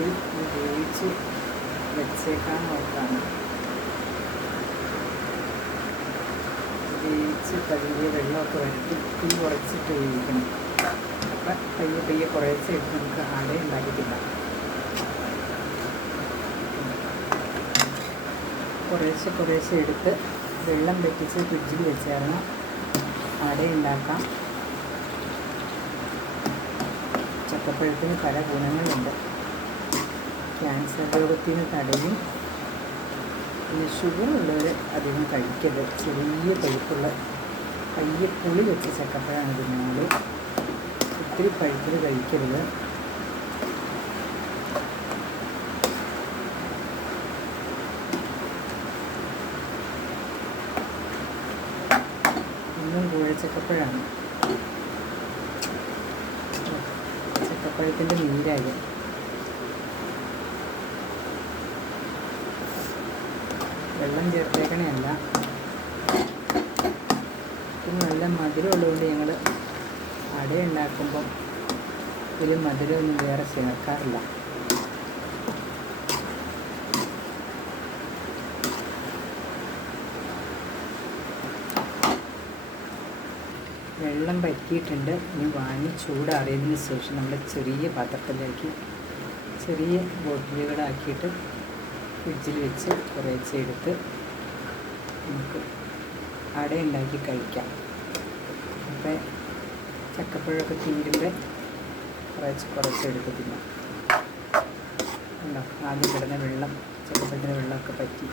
പഴത്തിൽ ഉപയോഗിച്ച് വെച്ചേക്കാൻ ഓർത്താണ് ഉപയോഗിച്ച് പതിയെ വെള്ളമൊക്കെ വരട്ടി തീ കുറച്ചിട്ട് ഉപയോഗിക്കണം അപ്പം പയ്യെ പയ്യെ കുറേശ്ശെ ഇട്ട് നമുക്ക് അട ഉണ്ടാക്കിയിട്ടില്ല കുറേശ്ശെ കുറേശ്ശെ എടുത്ത് വെള്ളം വെട്ടിച്ച് ഫ്രിഡ്ജിൽ വെച്ചായിരുന്നു അട ഉണ്ടാക്കാം. ചക്കപ്പഴത്തിന് പല ഗുണങ്ങളുണ്ട്. ക്യാൻസർ രോഗത്തിന് തടയും. പിന്നെ ഷുഗർ ഉള്ളവർ അധികം കഴിക്കരുത്. ചെറിയ പഴുപ്പുള്ള കയ്യ പുളി വെച്ച ചക്കപ്പഴമാണ് തിന്നുന്നത് ഒത്തിരി പഴുത്തത് കഴിക്കരുത്. ഇന്നും കൂഴച്ചക്കപ്പഴമാണ് ചക്കപ്പഴത്തിന്റെ നീരായി. വെള്ളം ചേർത്തേക്കണയല്ല നല്ല മധുരം ഉള്ളതുകൊണ്ട് ഞങ്ങൾ അട ഉണ്ടാക്കുമ്പം ഒരു മധുരമൊന്നും വേറെ ചേർക്കാറില്ല. വെള്ളം പറ്റിയിട്ടുണ്ട്. ഇനി വാങ്ങി ചൂടാറിയതിന് ശേഷം നമ്മൾ ചെറിയ പാത്രത്തിലേക്ക് ചെറിയ ബോട്ടിലുകളാക്കിയിട്ട് ഫ്രിഡ്ജിൽ വെച്ച് കുറേശ്ശെ എടുത്ത് നമുക്ക് അട ഉണ്ടാക്കി കഴിക്കാം. അപ്പോൾ ചക്കപ്പഴമൊക്കെ തീരുമ്പോൾ കുറച്ച് കുറച്ച് എടുത്ത് തിന്നാം. ഉണ്ടോ ആദ്യം കിടന്ന വെള്ളം ചക്കപ്പഴത്തിന്റെ വെള്ളമൊക്കെ പറ്റി.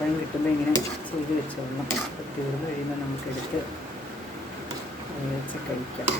ചക്കപ്പഴം കിട്ടുമ്പോൾ ഇങ്ങനെ ചെയ്ത് വെച്ചോളണം. തീർന്നു കഴിയുമ്പോൾ നമുക്കെടുത്ത് വെച്ച് കഴിക്കാം.